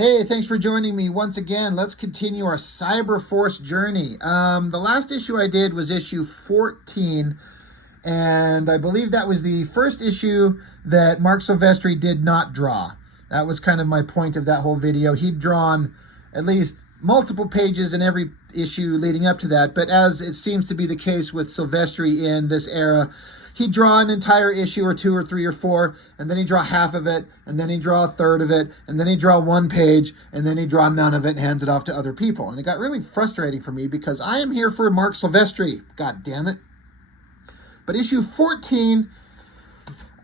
Hey, thanks for joining me once again. Let's continue our Cyberforce journey. The last issue I did was issue 14, and I believe that was the first issue that Mark Silvestri did not draw. That was kind of my point of that whole video. He'd drawn at least multiple pages in every issue leading up to that, but as it seems to be the case with Silvestri in this era, he'd draw an entire issue or two or three or four, and then he'd draw half of it, and then he'd draw a third of it, and then he'd draw one page, and then he'd draw none of it and hands it off to other people. And it got really frustrating for me because I am here for Mark Silvestri. God damn it. But issue 14,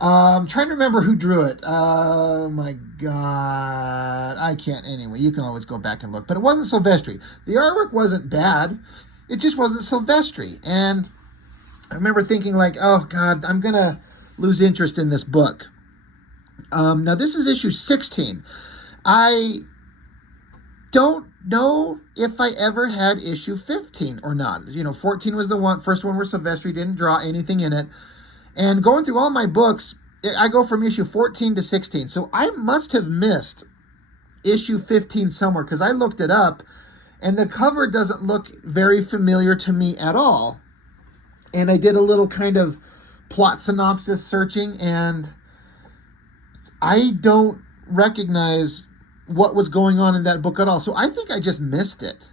I'm trying to remember who drew it. Oh my God. I can't. Anyway, you can always go back and look. But it wasn't Silvestri. The artwork wasn't bad. It just wasn't Silvestri. And I remember thinking like, oh God, I'm going to lose interest in this book. Now this is issue 16. I don't know if I ever had issue 15 or not. 14 was the first one where Silvestri didn't draw anything in it. And going through all my books, I go from issue 14 to 16. So I must have missed issue 15 somewhere because I looked it up and the cover doesn't look very familiar to me at all. And I did a little kind of plot synopsis searching, and I don't recognize what was going on in that book at all. So I think I just missed it,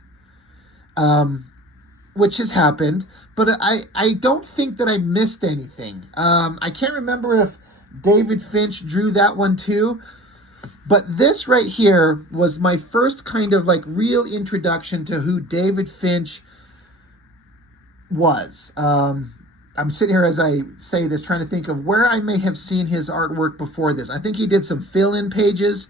which has happened. But I don't think that I missed anything. I can't remember if David Finch drew that one too. But this right here was my first kind of like real introduction to who David Finch was. I'm sitting here as I say this trying to think of where I may have seen his artwork before this. I think he did some fill-in pages.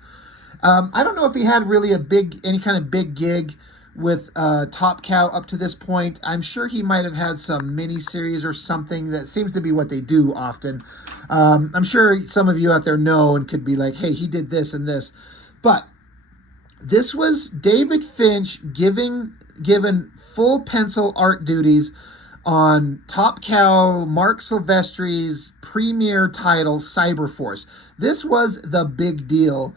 I don't know if he had really any kind of big gig with Top Cow up to this point. I'm sure he might have had some mini-series or something. That seems to be what they do often. I'm sure some of you out there know and could be like, hey, he did this and this. But this was David Finch given full pencil art duties on Top Cow, Mark Silvestri's premier title, Cyberforce. This was the big deal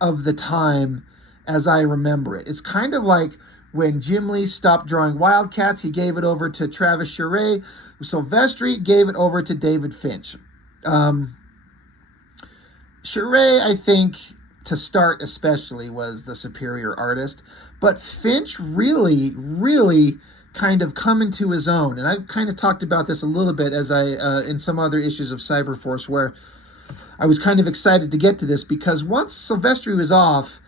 of the time as I remember it. It's kind of like when Jim Lee stopped drawing Wildcats, he gave it over to Travis Charest. Silvestri gave it over to David Finch. Charest, I think, to start especially, was the superior artist, but Finch really kind of come into his own. And I've kind of talked about this a little bit as in some other issues of Cyberforce, where I was kind of excited to get to this because once Silvestri was off,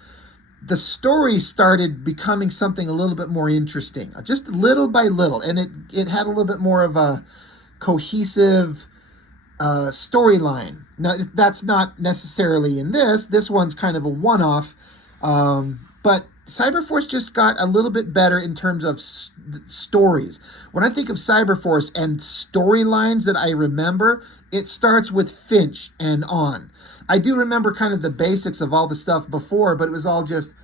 the story started becoming something a little bit more interesting, just little by little. And it had a little bit more of a cohesive storyline. Now, that's not necessarily in this. This one's kind of a one-off, but Cyberforce just got a little bit better in terms of stories. When I think of Cyberforce and storylines that I remember, it starts with Finch and on. I do remember kind of the basics of all the stuff before, but it was all just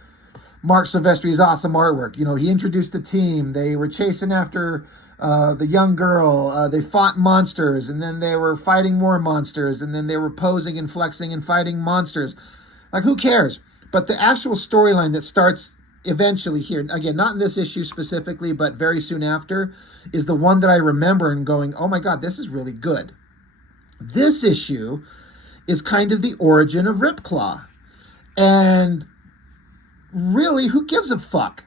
Mark Silvestri's awesome artwork. He introduced the team. They were chasing after the young girl. They fought monsters, and then they were fighting more monsters, and then they were posing and flexing and fighting monsters. Like, who cares? But the actual storyline that starts eventually here, again, not in this issue specifically, but very soon after, is the one that I remember and going, oh my God, this is really good. This issue is kind of the origin of RIPCLAW. And really, who gives a fuck?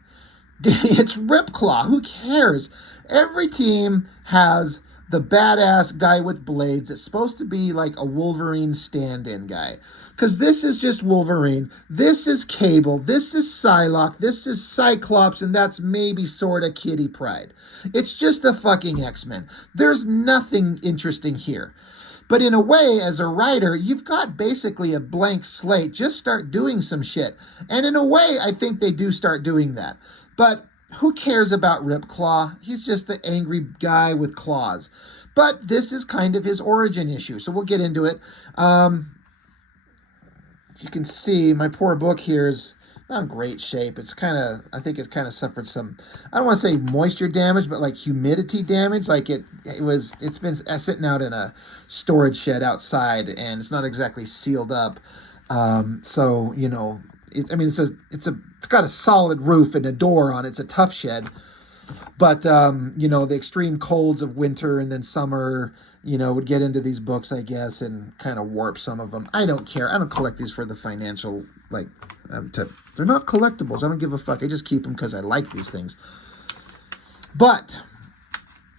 It's RIPCLAW. Who cares? Every team has the badass guy with blades. It's supposed to be like a Wolverine stand-in guy. Because this is just Wolverine. This is Cable. This is Psylocke. This is Cyclops. And that's maybe sort of Kitty Pryde. It's just the fucking X-Men. There's nothing interesting here. But in a way, as a writer, you've got basically a blank slate. Just start doing some shit. And in a way, I think they do start doing that. But who cares about RIPCLAW? He's just the angry guy with claws. But this is kind of his origin issue, so we'll get into it. If you can see, my poor book here is not in great shape. It's kind of, I think it's kind of suffered some, I don't want to say moisture damage, but like humidity damage. Like it's been sitting out in a storage shed outside, and it's not exactly sealed up. So, it's got a solid roof and a door on it. It's a tough shed. But, the extreme colds of winter and then summer, would get into these books, I guess, and kind of warp some of them. I don't care. I don't collect these for the financial, they're not collectibles. I don't give a fuck. I just keep them because I like these things. But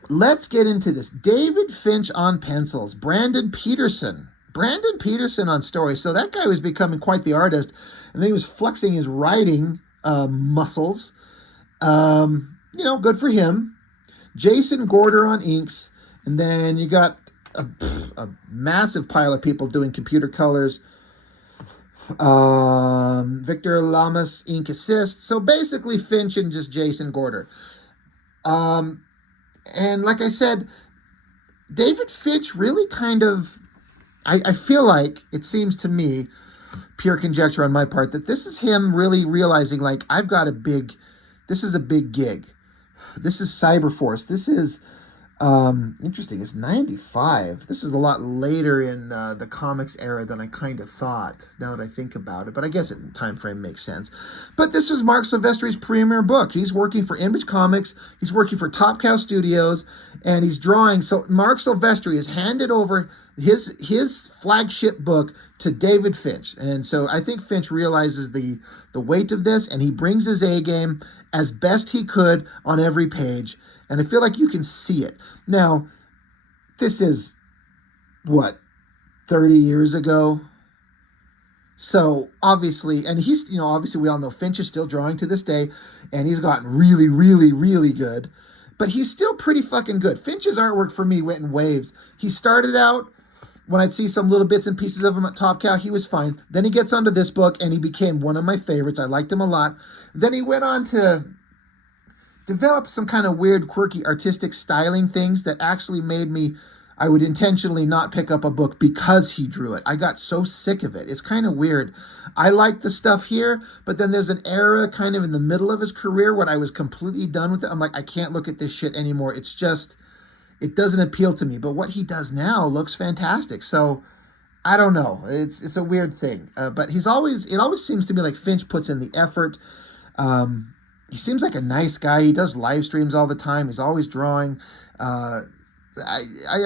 let's get into this. David Finch on pencils. Brandon Peterson on stories. So that guy was becoming quite the artist. And then he was flexing his writing muscles. Good for him. Jason Gorder on inks. And then you got a massive pile of people doing computer colors. Victor Lamas ink assist. So basically Finch and just Jason Gorder. And like I said, David Finch really kind of, I feel like, it seems to me, pure conjecture on my part, that this is him really realizing, like, this is a big gig. This is Cyberforce. This is, interesting, it's 95. This is a lot later in the comics era than I kind of thought, now that I think about it. But I guess the time frame makes sense. But this was Mark Silvestri's premier book. He's working for Image Comics. He's working for Top Cow Studios. And he's drawing. So Mark Silvestri has handed over his flagship book to David Finch. And so I think Finch realizes the weight of this. And he brings his A game as best he could on every page. And I feel like you can see it. Now, this is, 30 years ago? So, obviously, and he's, obviously we all know Finch is still drawing to this day, and he's gotten really, really, really good. But he's still pretty fucking good. Finch's artwork for me went in waves. He started out, when I'd see some little bits and pieces of him at Top Cow, he was fine. Then he gets onto this book, and he became one of my favorites. I liked him a lot. Then he went on to develop some kind of weird, quirky, artistic styling things that actually made me, I would intentionally not pick up a book because he drew it. I got so sick of it. It's kind of weird. I like the stuff here, but then there's an era kind of in the middle of his career when I was completely done with it. I'm like, I can't look at this shit anymore. It's just, it doesn't appeal to me. But what he does now looks fantastic. So I don't know. It's a weird thing. But it always seems to me like Finch puts in the effort. He seems like a nice guy. He does live streams all the time. He's always drawing. I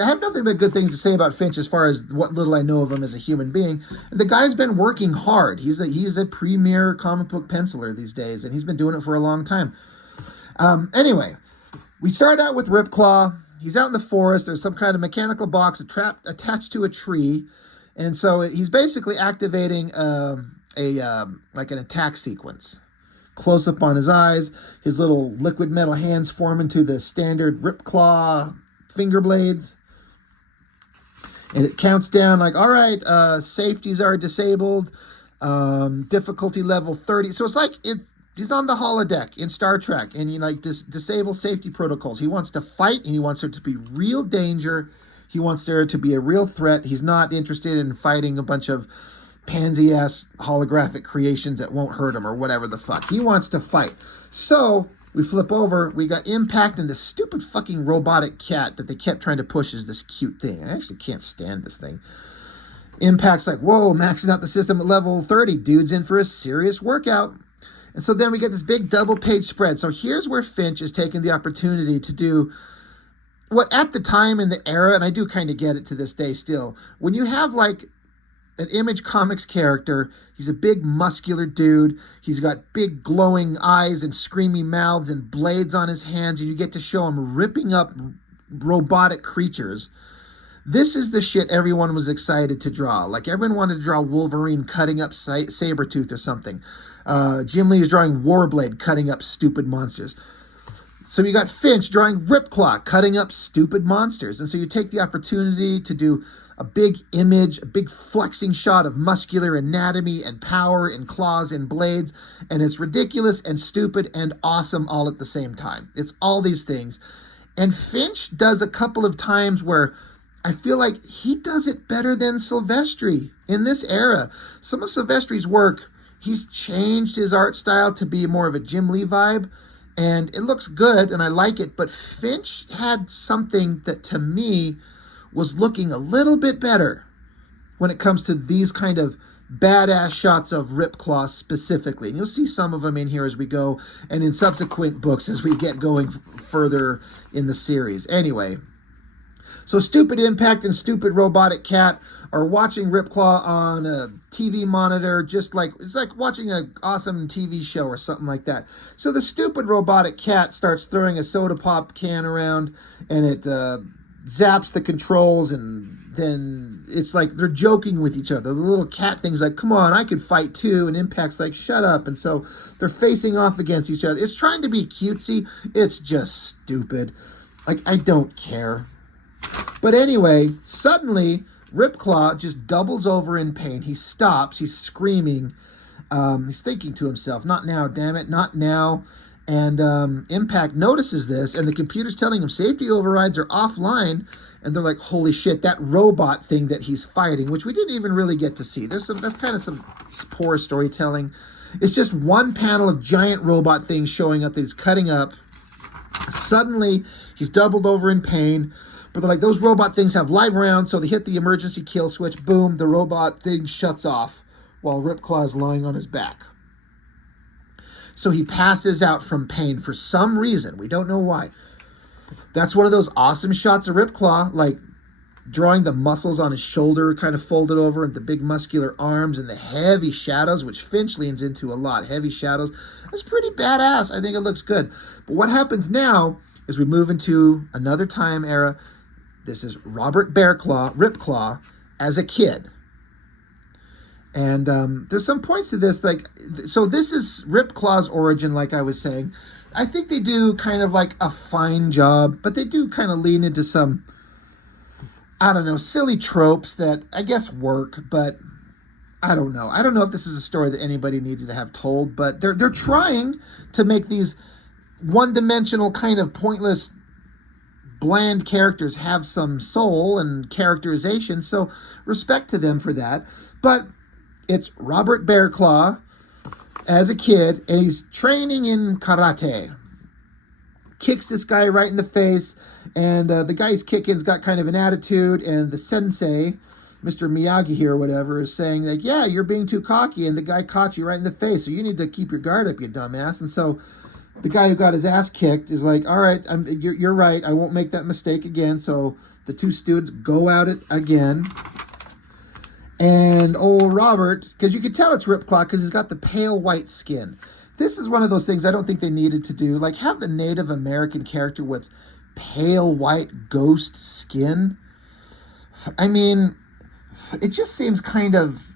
have nothing but good things to say about Finch as far as what little I know of him as a human being. The guy's been working hard. He's a premier comic book penciler these days, and he's been doing it for a long time. Anyway, we start out with RIPCLAW. He's out in the forest. There's some kind of mechanical box attached to a tree, and so he's basically activating like an attack sequence. Close up on his eyes, his little liquid metal hands form into the standard RIPCLAW finger blades. And it counts down like, all right, safeties are disabled, difficulty level 30. So it's like he's on the holodeck in Star Trek, and he disable safety protocols. He wants to fight, and he wants there to be real danger. He wants there to be a real threat. He's not interested in fighting a bunch of pansy-ass holographic creations that won't hurt him or whatever the fuck. He wants to fight. So we flip over. We got Impact and this stupid fucking robotic cat that they kept trying to push as this cute thing. I actually can't stand this thing. Impact's like, whoa, maxing out the system at level 30. Dude's in for a serious workout. And so then we get this big double-page spread. So here's where Finch is taking the opportunity to do what at the time in the era, and I do kind of get it to this day still, when you have like an Image Comics character, he's a big muscular dude, he's got big glowing eyes and screamy mouths and blades on his hands, and you get to show him ripping up robotic creatures. This is the shit everyone was excited to draw. Like, everyone wanted to draw Wolverine cutting up Sabretooth or something. Jim Lee is drawing Warblade cutting up stupid monsters. So you got Finch drawing RIPCLAW cutting up stupid monsters. And so you take the opportunity to do a big image, a big flexing shot of muscular anatomy and power and claws and blades, and it's ridiculous and stupid and awesome all at the same time. It's all these things. And Finch does a couple of times where I feel like he does it better than Silvestri in this era. Some of Silvestri's work, he's changed his art style to be more of a Jim Lee vibe, and it looks good and I like it, but Finch had something that to me was looking a little bit better when it comes to these kind of badass shots of RIPCLAW specifically. And you'll see some of them in here as we go, and in subsequent books as we get going further in the series. Anyway, so Stupid Impact and Stupid Robotic Cat are watching RIPCLAW on a TV monitor, just like, it's like watching an awesome TV show or something like that. So the Stupid Robotic Cat starts throwing a soda pop can around, and it zaps the controls, and then it's like they're joking with each other. The little cat thing's like, come on, I could fight too, and Impact's like, shut up. And so they're facing off against each other. It's trying to be cutesy. It's just stupid. Like, I don't care. But anyway, suddenly RIPCLAW just doubles over in pain. He stops. He's screaming. He's thinking to himself, not now, damn it, not now. And Impact notices this, and the computer's telling him safety overrides are offline. And they're like, holy shit, that robot thing that he's fighting, which we didn't even really get to see. That's kind of some poor storytelling. It's just one panel of giant robot things showing up that he's cutting up. Suddenly, he's doubled over in pain. But they're like, those robot things have live rounds, so they hit the emergency kill switch. Boom, the robot thing shuts off while RIPCLAW is lying on his back. So he passes out from pain for some reason. We don't know why. That's one of those awesome shots of RIPCLAW, like drawing the muscles on his shoulder kind of folded over, and the big muscular arms and the heavy shadows, which Finch leans into a lot. Heavy shadows. That's pretty badass. I think it looks good. But what happens now is we move into another time era. This is Robert RIPCLAW, as a kid. And there's some points to this, like, so this is RIPCLAW's origin, like I was saying. I think they do kind of like a fine job, but they do kind of lean into some, I don't know, silly tropes that I guess work, but I don't know. I don't know if this is a story that anybody needed to have told, but they're trying to make these one-dimensional kind of pointless bland characters have some soul and characterization, so respect to them for that. But it's Robert RIPCLAW as a kid, and he's training in karate. Kicks this guy right in the face, and the guy he's kicking's got kind of an attitude, and the sensei, Mr. Miyagi here or whatever, is saying like, yeah, you're being too cocky, and the guy caught you right in the face, so you need to keep your guard up, you dumbass. And so the guy who got his ass kicked is like, all right, you're right, I won't make that mistake again. So the two students go at it again. And old Robert, because you can tell it's RIPCLAW because he's got the pale white skin. This is one of those things I don't think they needed to do. Like, have the Native American character with pale white ghost skin. I mean, it just seems kind of,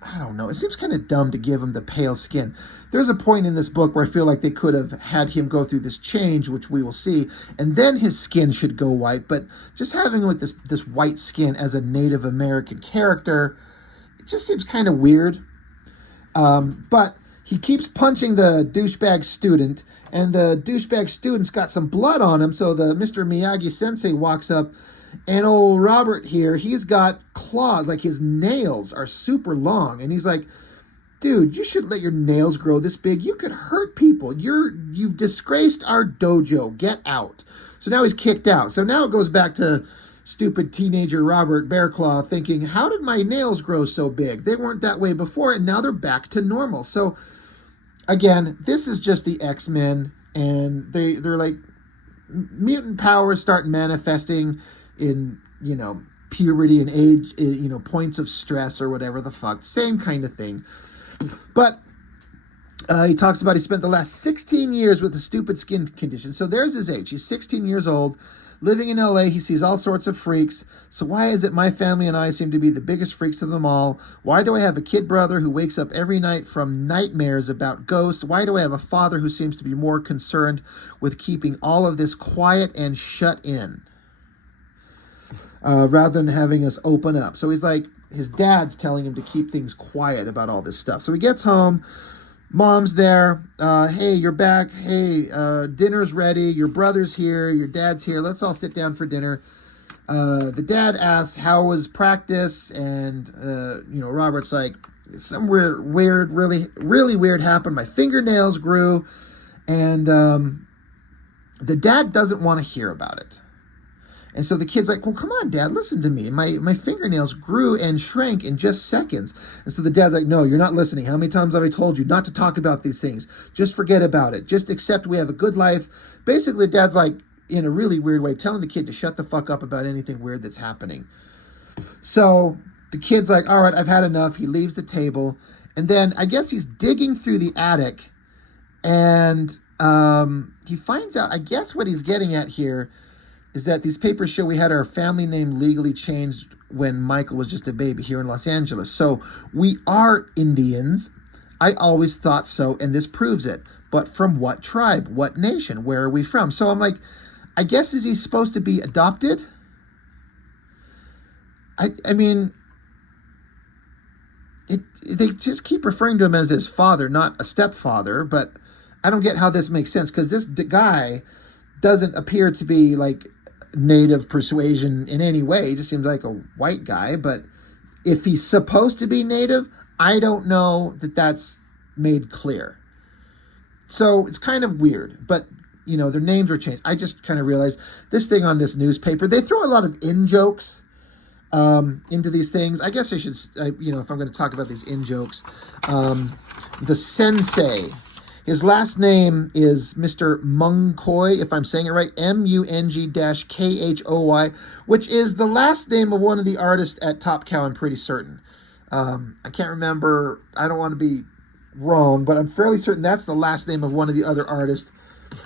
I don't know, it seems kind of dumb to give him the pale skin. There's a point in this book where I feel like they could have had him go through this change, which we will see, and then his skin should go white. But just having him with this white skin as a Native American character, it just seems kind of weird. But he keeps punching the douchebag student, and the douchebag student's got some blood on him, so the Mr. Miyagi sensei walks up, and old Robert here, he's got claws, like his nails are super long, and he's like, dude, you shouldn't let your nails grow this big. You could hurt people. You've disgraced our dojo. Get out. So now he's kicked out. So now it goes back to stupid teenager Robert RIPCLAW thinking, how did my nails grow so big? They weren't that way before, and now they're back to normal. So again, this is just the X-Men, and they're like, mutant powers start manifesting in, puberty and age, points of stress or whatever the fuck. Same kind of thing. But he talks about he spent the last 16 years with a stupid skin condition. So there's his age. He's 16 years old, living in LA. He sees all sorts of freaks. So why is it my family and I seem to be the biggest freaks of them all? Why do I have a kid brother who wakes up every night from nightmares about ghosts? Why do I have a father who seems to be more concerned with keeping all of this quiet and shut in, rather than having us open up? So he's like, his dad's telling him to keep things quiet about all this stuff. So he gets home. Mom's there. Hey, you're back. Hey, dinner's ready. Your brother's here. Your dad's here. Let's all sit down for dinner. The dad asks, how was practice? And, Robert's like, some weird, really, really weird happened. My fingernails grew. And the dad doesn't want to hear about it. And so the kid's like, well, come on, Dad, listen to me. My fingernails grew and shrank in just seconds. And so the dad's like, no, you're not listening. How many times have I told you not to talk about these things? Just forget about it. Just accept we have a good life. Basically, Dad's like, in a really weird way, telling the kid to shut the fuck up about anything weird that's happening. So the kid's like, all right, I've had enough. He leaves the table. And then I guess he's digging through the attic. And he finds out, I guess what he's getting at here is that these papers show we had our family name legally changed when Michael was just a baby here in Los Angeles. So we are Indians. I always thought so, and this proves it. But from what tribe? What nation? Where are we from? So I'm like, I guess, is he supposed to be adopted? I mean, they just keep referring to him as his father, not a stepfather, but I don't get how this makes sense, because this guy doesn't appear to be like native persuasion in any way. He just seems like a white guy, but if he's supposed to be native, I don't know that that's made clear. So it's kind of weird, but you know, their names were changed. I just kind of realized this thing on this newspaper, they throw a lot of in-jokes into these things. I guess I should, you know, if I'm going to talk about these in-jokes, the sensei, his last name is Mr. Mungkhoy, if I'm saying it right, Mung-Khoi, which is the last name of one of the artists at Top Cow, I'm pretty certain. I can't remember, I don't want to be wrong, but I'm fairly certain that's the last name of one of the other artists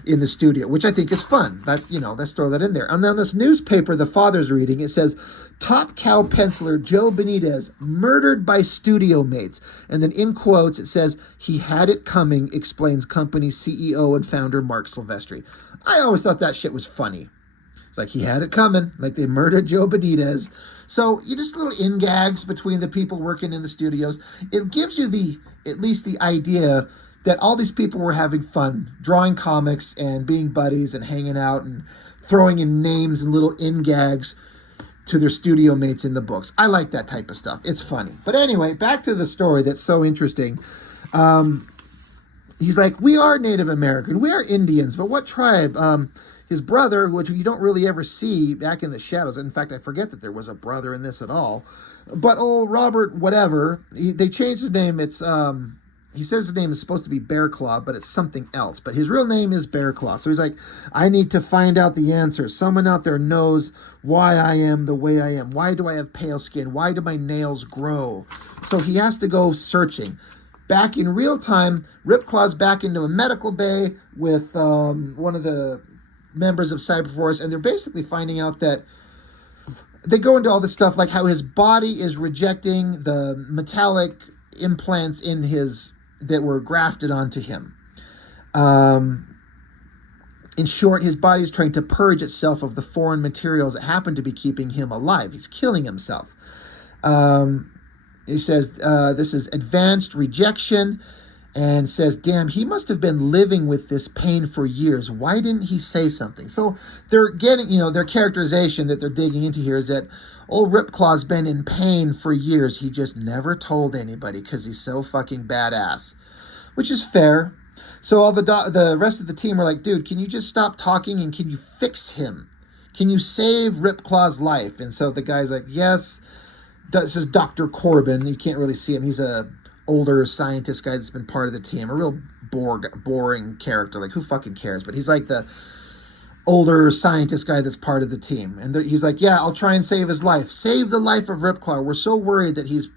in the studio, which I think is fun. That's, you know, let's throw that in there. And then this newspaper the father's reading, it says, Top Cow penciler Joe Benitez murdered by studio mates. And then in quotes, it says, he had it coming, explains company CEO and founder Mark Silvestri. I always thought that shit was funny. It's like, he had it coming, like they murdered Joe Benitez. So you just little in-gags between the people working in the studios. It gives you at least the idea that all these people were having fun, drawing comics and being buddies and hanging out and throwing in names and little in-gags to their studio mates in the books. I like that type of stuff. It's funny. But anyway, back to the story that's so interesting. He's like, we are Native American. We are Indians. But what tribe? His brother, which you don't really ever see back in the shadows. In fact, I forget that there was a brother in this at all. But old Robert, whatever, they changed his name. It's... he says his name is supposed to be Bearclaw, but it's something else. But his real name is Bearclaw. So he's like, I need to find out the answer. Someone out there knows why I am the way I am. Why do I have pale skin? Why do my nails grow? So he has to go searching. Back in real time, RIPCLAW's back into a medical bay with one of the members of Cyberforce, and they're basically finding out that they go into all this stuff like how his body is rejecting the metallic implants in his that were grafted onto him. In short, his body is trying to purge itself of the foreign materials that happen to be keeping him alive. He's killing himself. He says this is advanced rejection, and says, damn, he must have been living with this pain for years. Why didn't he say something? So they're getting, you know, their characterization that they're digging into here is that old RIPCLAW's been in pain for years. He just never told anybody because he's so fucking badass, which is fair. So all the rest of the team are like, dude, can you just stop talking and can you fix him? Can you save RIPCLAW's life? And so the guy's like, yes. This is Dr. Corbin. You can't really see him. He's a older scientist guy that's been part of the team. A real boring character. Like, who fucking cares? But he's like the older scientist guy that's part of the team. And he's like, yeah, I'll try and save his life. Save the life of RIPCLAW. We're so worried that he's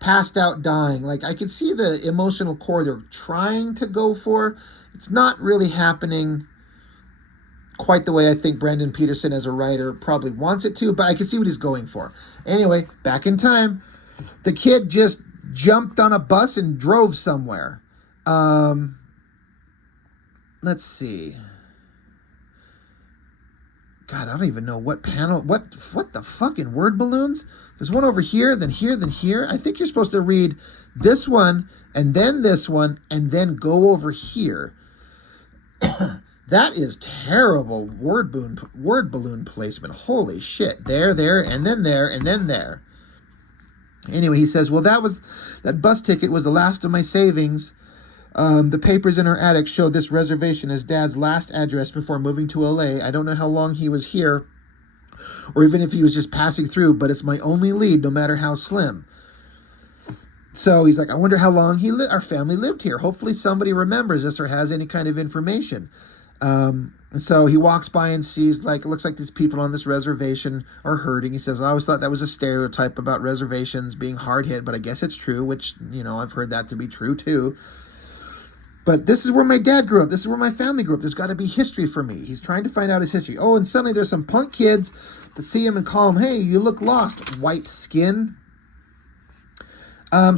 passed out dying. Like, I can see the emotional core they're trying to go for. It's not really happening quite the way I think Brandon Peterson as a writer probably wants it to, but I can see what he's going for. Anyway, back in time, the kid just jumped on a bus and drove somewhere. Let's see. God, I don't even know what panel, what the fucking word balloons? There's one over here, then here, then here. I think you're supposed to read this one, and then this one, and then go over here. That is terrible word balloon placement. Holy shit. There, and then there, and then there. Anyway, he says, well, that bus ticket was the last of my savings. The papers in our attic showed this reservation as Dad's last address before moving to LA. I don't know how long he was here or even if he was just passing through, but it's my only lead, no matter how slim. So he's like, I wonder how long our family lived here. Hopefully somebody remembers this or has any kind of information. And so he walks by and sees, like, it looks like these people on this reservation are hurting. He says, I always thought that was a stereotype about reservations being hard hit, but I guess it's true, which, you know, I've heard that to be true too. But this is where my dad grew up. This is where my family grew up. There's got to be history for me. He's trying to find out his history. Oh, and suddenly there's some punk kids that see him and call him, hey, you look lost, white skin.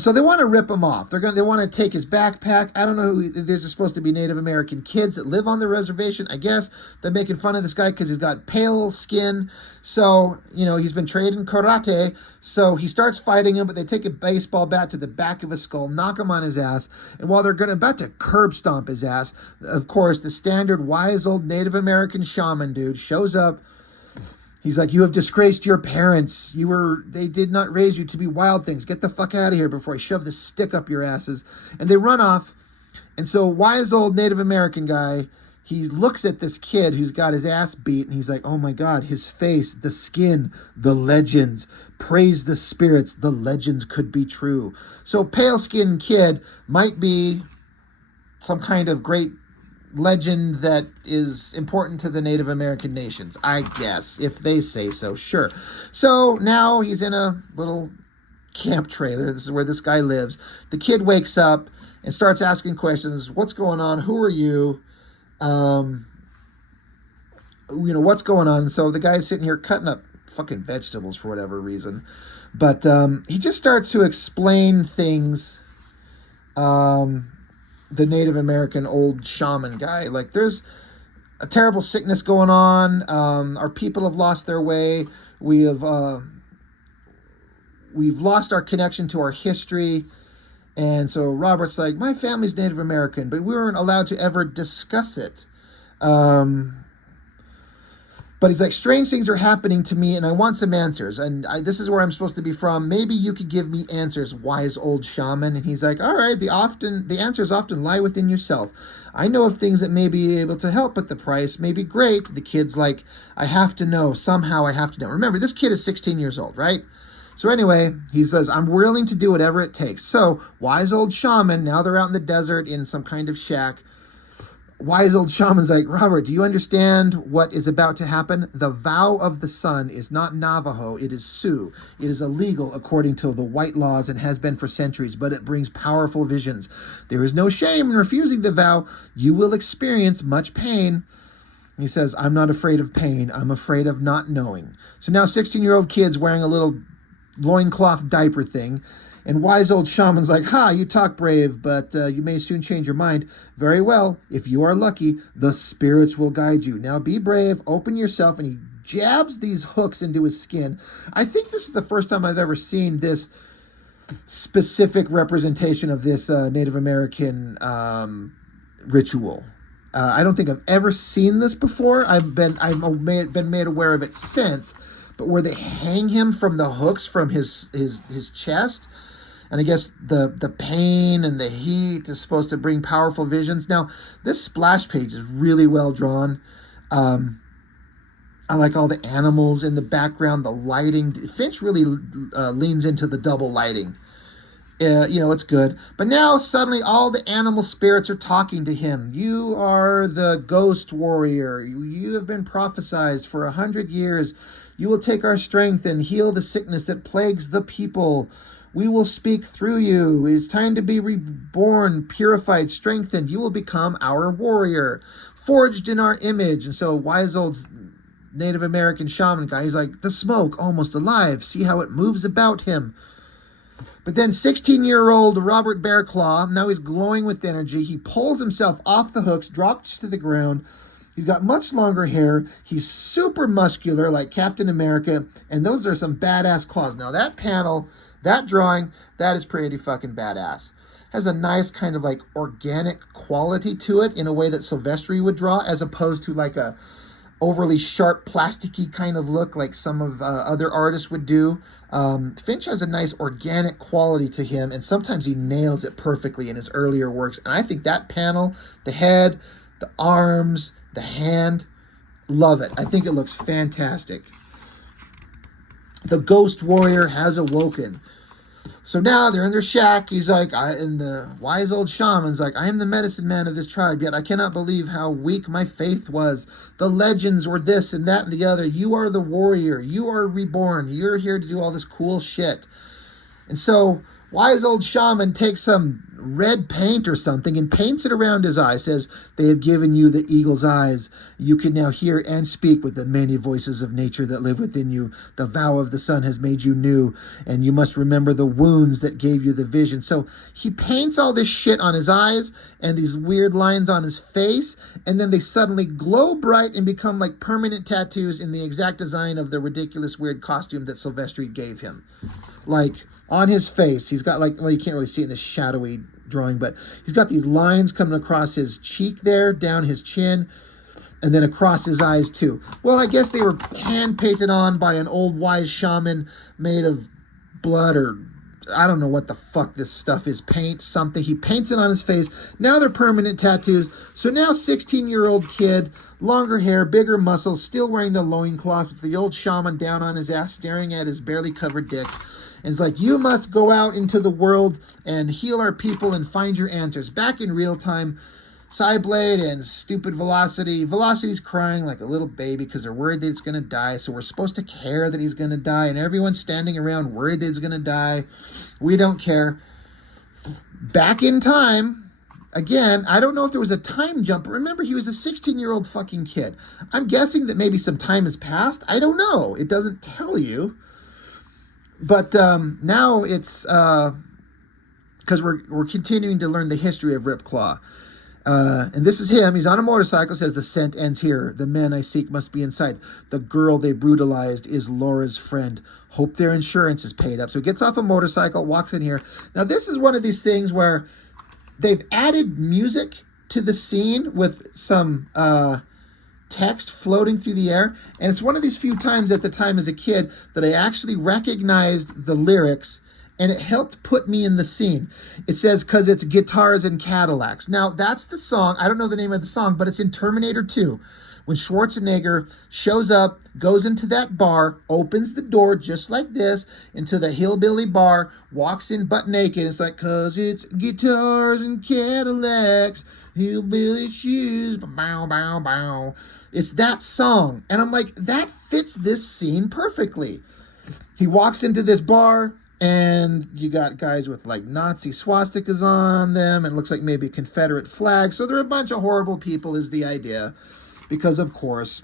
So they want to rip him off. They want to take his backpack. I don't know there's supposed to be Native American kids that live on the reservation. I guess they're making fun of this guy because he's got pale skin. So, you know, he's been trained in karate. So he starts fighting him, but they take a baseball bat to the back of his skull, knock him on his ass. And while they're about to curb stomp his ass, of course, the standard wise old Native American shaman dude shows up. He's like, you have disgraced your parents. They did not raise you to be wild things. Get the fuck out of here before I shove this stick up your asses. And they run off. And so wise old Native American guy, he looks at this kid who's got his ass beat, and he's like, oh my God, his face, the skin, the legends. Praise the spirits. The legends could be true. So pale-skinned kid might be some kind of great legend that is important to the Native American nations, I guess, if they say so, sure. So now he's in a little camp trailer. This is where this guy lives. The kid wakes up and starts asking questions. What's going on? Who are you? What's going on? So the guy's sitting here cutting up fucking vegetables for whatever reason. But he just starts to explain things. The Native American old shaman guy. Like, there's a terrible sickness going on. Our people have lost their way. We've lost our connection to our history. And so Robert's like, my family's Native American, but we weren't allowed to ever discuss it. But he's like, strange things are happening to me, and I want some answers. And this is where I'm supposed to be from. Maybe you could give me answers, wise old shaman. And he's like, all right, the answers often lie within yourself. I know of things that may be able to help, but the price may be great. The kid's like, I have to know. Somehow I have to know. Remember, this kid is 16 years old, right? So anyway, he says, I'm willing to do whatever it takes. So wise old shaman, now they're out in the desert in some kind of shack. Wise old shaman's like, Robert, do you understand what is about to happen? The vow of the sun is not Navajo, it is Sioux. It is illegal according to the white laws and has been for centuries, but it brings powerful visions. There is no shame in refusing the vow. You will experience much pain. He says, I'm not afraid of pain. I'm afraid of not knowing. So now 16-year-old kid's wearing a little loincloth diaper thing. And wise old shaman's like, ha, you talk brave, but you may soon change your mind. Very well. If you are lucky, the spirits will guide you. Now be brave, open yourself, and he jabs these hooks into his skin. I think this is the first time I've ever seen this specific representation of this Native American ritual. I don't think I've ever seen this before. I've been made aware of it since, but where they hang him from the hooks from his chest. And I guess the pain and the heat is supposed to bring powerful visions. Now, this splash page is really well drawn. I like all the animals in the background, the lighting. Finch really leans into the double lighting. It's good. But now suddenly all the animal spirits are talking to him. You are the ghost warrior. You have been prophesized for 100 years. You will take our strength and heal the sickness that plagues the people. We will speak through you. It is time to be reborn, purified, strengthened. You will become our warrior, forged in our image. And so wise old Native American shaman guy, he's like, the smoke, almost alive. See how it moves about him. But then 16-year-old Robert RIPCLAW, now he's glowing with energy. He pulls himself off the hooks, drops to the ground. He's got much longer hair. He's super muscular like Captain America. And those are some badass claws. Now that panel, that drawing, that is pretty fucking badass. Has a nice kind of like organic quality to it in a way that Silvestri would draw, as opposed to like a overly sharp, plasticky kind of look like some of other artists would do. Finch has a nice organic quality to him, and sometimes he nails it perfectly in his earlier works. And I think that panel, the head, the arms, the hand, love it. I think it looks fantastic. The ghost warrior has awoken. So now they're in their shack. He's like, and the wise old shaman's like, I am the medicine man of this tribe, yet I cannot believe how weak my faith was. The legends were this and that and the other. You are the warrior. You are reborn. You're here to do all this cool shit. And so wise old shaman takes some red paint or something and paints it around his eye. Says, they have given you the eagle's eyes. You can now hear and speak with the many voices of nature that live within you. The vow of the sun has made you new, and you must remember the wounds that gave you the vision. So he paints all this shit on his eyes and these weird lines on his face, and then they suddenly glow bright and become like permanent tattoos in the exact design of the ridiculous weird costume that Silvestri gave him. Like, on his face, he's got like, well, you can't really see it in this shadowy drawing, but he's got these lines coming across his cheek there, down his chin, and then across his eyes too. Well, I guess they were hand painted on by an old wise shaman made of blood, or I don't know what the fuck this stuff is, paint something. He paints it on his face. Now they're permanent tattoos. So now 16-year-old kid, longer hair, bigger muscles, still wearing the loincloth with the old shaman down on his ass, staring at his barely covered dick. And it's like, you must go out into the world and heal our people and find your answers. Back in real time, Cyblade and stupid Velocity. Velocity's crying like a little baby because they're worried that he's going to die. So we're supposed to care that he's going to die. And everyone's standing around worried that he's going to die. We don't care. Back in time, again, I don't know if there was a time jump. But remember, he was a 16-year-old fucking kid. I'm guessing that maybe some time has passed. I don't know. It doesn't tell you. But now it's because we're continuing to learn the history of RIPCLAW. And this is him. He's on a motorcycle. Says, the scent ends here. The men I seek must be inside. The girl they brutalized is Laura's friend. Hope their insurance is paid up. So he gets off a motorcycle, walks in here. Now, this is one of these things where they've added music to the scene with some text floating through the air. And it's one of these few times at the time as a kid that I actually recognized the lyrics, and it helped put me in the scene. It says, because it's guitars and Cadillacs. Now, that's the song. I don't know the name of the song, but it's in Terminator 2. When Schwarzenegger shows up, goes into that bar, opens the door just like this, into the hillbilly bar, walks in butt naked. It's like, because it's guitars and Cadillacs, hillbilly shoes, bow, bow, bow. It's that song. And I'm like, that fits this scene perfectly. He walks into this bar, and you got guys with like Nazi swastikas on them, and it looks like maybe a Confederate flag. So they're a bunch of horrible people is the idea. Because of course,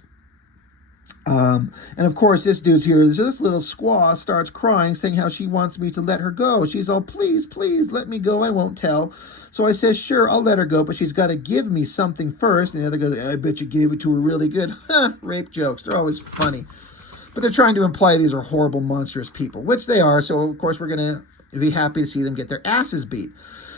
and of course this dude's here, this little squaw starts crying, saying how she wants me to let her go. She's all, please, please, let me go, I won't tell. So I says, sure, I'll let her go, but she's got to give me something first. And the other goes, I bet you gave it to her really good. Rape jokes, they're always funny. But they're trying to imply these are horrible, monstrous people, which they are. So of course we're going to be happy to see them get their asses beat.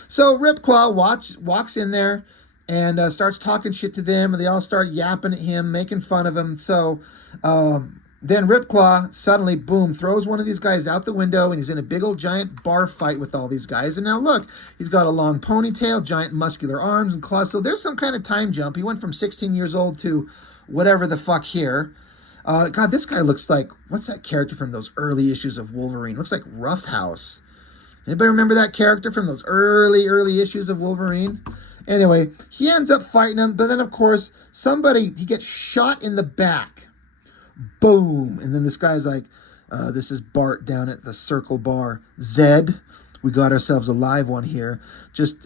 So RIPCLAW walks in there and starts talking shit to them, and they all start yapping at him, making fun of him. So then RIPCLAW suddenly, boom, throws one of these guys out the window, and he's in a big old giant bar fight with all these guys. And now look, he's got a long ponytail, giant muscular arms and claws. So there's some kind of time jump. He went from 16 years old to whatever the fuck here. God, this guy looks like, what's that character from those early issues of Wolverine? Looks like Roughhouse. Anybody remember that character from those early issues of Wolverine? Anyway, he ends up fighting him, but then, of course, he gets shot in the back. Boom. And then this guy's like, this is Bart down at the Circle Bar. Zed, we got ourselves a live one here.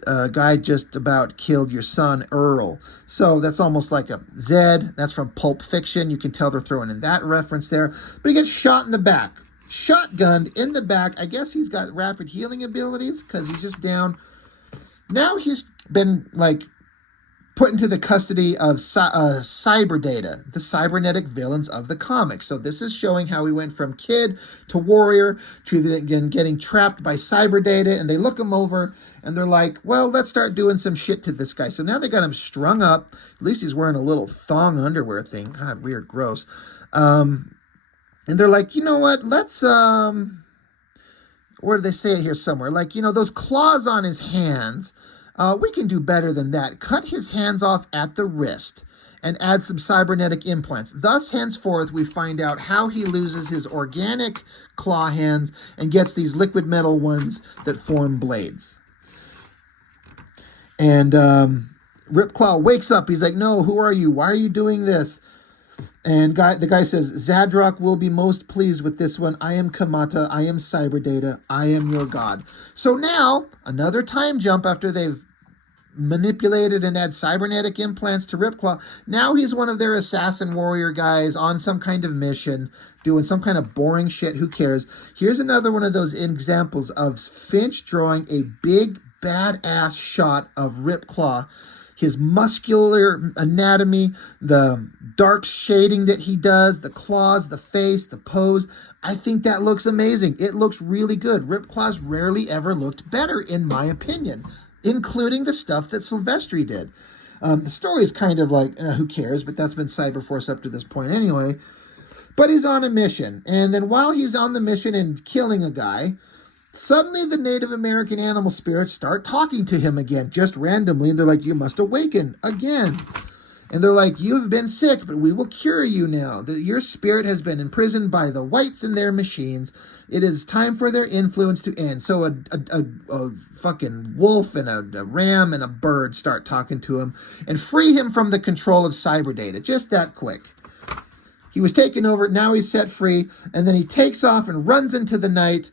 A guy just about killed your son, Earl. So that's almost like a Zed. That's from Pulp Fiction. You can tell they're throwing in that reference there. But he gets shot in the back. Shotgunned in the back. I guess he's got rapid healing abilities because he's just down. Now he's been like put into the custody of cyber data, the cybernetic villains of the comics. So this is showing how he went from kid to warrior to getting trapped by cyber data. And they look him over and they're like, well, let's start doing some shit to this guy. So now they got him strung up. At least he's wearing a little thong underwear thing. God, weird, gross. And they're like, you know what? Let's, where do they say it here somewhere? Like, those claws on his hands, we can do better than that. Cut his hands off at the wrist and adds some cybernetic implants. Thus, henceforth, we find out how he loses his organic claw hands and gets these liquid metal ones that form blades. And RIPCLAW wakes up. He's like, no, who are you? Why are you doing this? And the guy says, Zadrock will be most pleased with this one. I am Kamata. I am Cyberdata. I am your god. So now, another time jump after they've manipulated and add cybernetic implants to RIPCLAW. Now he's one of their assassin warrior guys on some kind of mission, doing some kind of boring shit. Who cares? Here's another one of those examples of Finch drawing a big, badass shot of RIPCLAW. His muscular anatomy, the dark shading that he does, the claws, the face, the pose. I think that looks amazing. It looks really good. RIPCLAW's rarely ever looked better, in my opinion, including the stuff that Silvestri did. The story is kind of like, who cares? But that's been Cyberforce up to this point anyway. But he's on a mission. And then while he's on the mission and killing a guy, suddenly the Native American animal spirits start talking to him again, just randomly. And they're like, you must awaken again. And they're like, you have been sick, but we will cure you now. Your spirit has been imprisoned by the whites and their machines. It is time for their influence to end. So a fucking wolf and a ram and a bird start talking to him and free him from the control of Cyberdata. Just that quick. He was taken over. Now he's set free. And then he takes off and runs into the night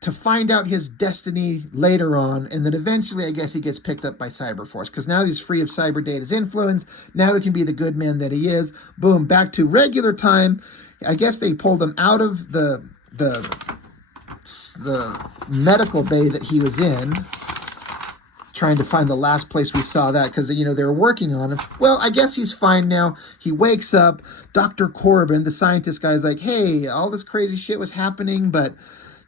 to find out his destiny later on, and then eventually, I guess, he gets picked up by Cyberforce, because now he's free of Cyberdata's influence. Now he can be the good man that he is. Boom, back to regular time. I guess they pulled him out of the medical bay that he was in, trying to find the last place we saw that, because, you know, they were working on him. Well, I guess he's fine now. He wakes up. Dr. Corbin, the scientist guy, is like, hey, all this crazy shit was happening, but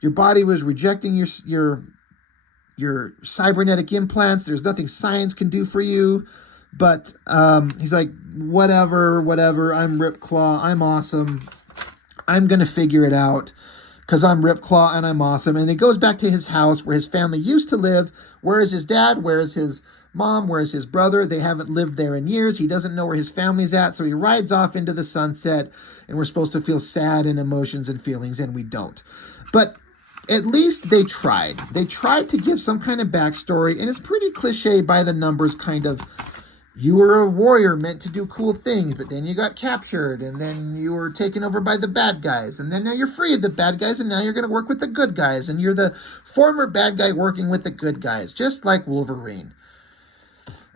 your body was rejecting your cybernetic implants. There's nothing science can do for you. But he's like, whatever. I'm RIPCLAW. I'm awesome. I'm going to figure it out because I'm RIPCLAW and I'm awesome. And he goes back to his house where his family used to live. Where is his dad? Where is his mom? Where is his brother? They haven't lived there in years. He doesn't know where his family's at. So he rides off into the sunset, and we're supposed to feel sad and emotions and feelings, and we don't. But at least they tried. They tried to give some kind of backstory, and it's pretty cliche by the numbers kind of, you were a warrior meant to do cool things, but then you got captured, and then you were taken over by the bad guys, and then now you're free of the bad guys, and now you're going to work with the good guys, and you're the former bad guy working with the good guys, just like Wolverine.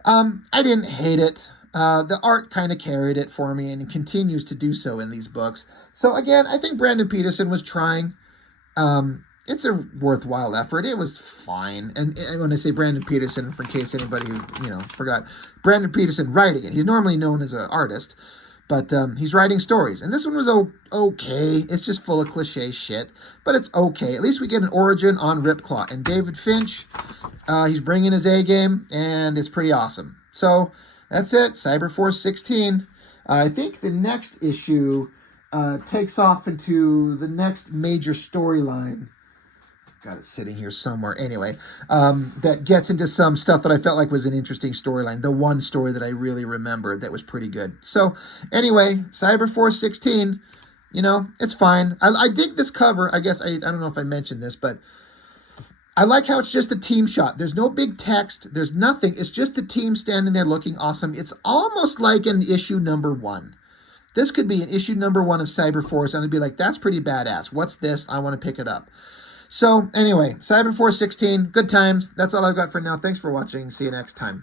I didn't hate it. The art kind of carried it for me, and it continues to do so in these books. So again, I think Brandon Peterson was trying. It's a worthwhile effort. It was fine. And when I say Brandon Peterson, for in case anybody who, forgot, Brandon Peterson writing it. He's normally known as an artist, but he's writing stories. And this one was okay. It's just full of cliche shit, but it's okay. At least we get an origin on RIPCLAW. And David Finch, he's bringing his A game, and it's pretty awesome. So that's it. Cyberforce 16. I think the next issue takes off into the next major storyline. Got it sitting here somewhere. Anyway, that gets into some stuff that I felt like was an interesting storyline. The one story that I really remembered that was pretty good. So anyway, Cyberforce 16, it's fine. I dig this cover. I guess I don't know if I mentioned this, but I like how it's just a team shot. There's no big text. There's nothing. It's just the team standing there looking awesome. It's almost like an issue number 1. This could be an issue number 1 of Cyberforce, and I'd be like, that's pretty badass. What's this? I want to pick it up. So anyway, Cyberforce 16, good times. That's all I've got for now. Thanks for watching. See you next time.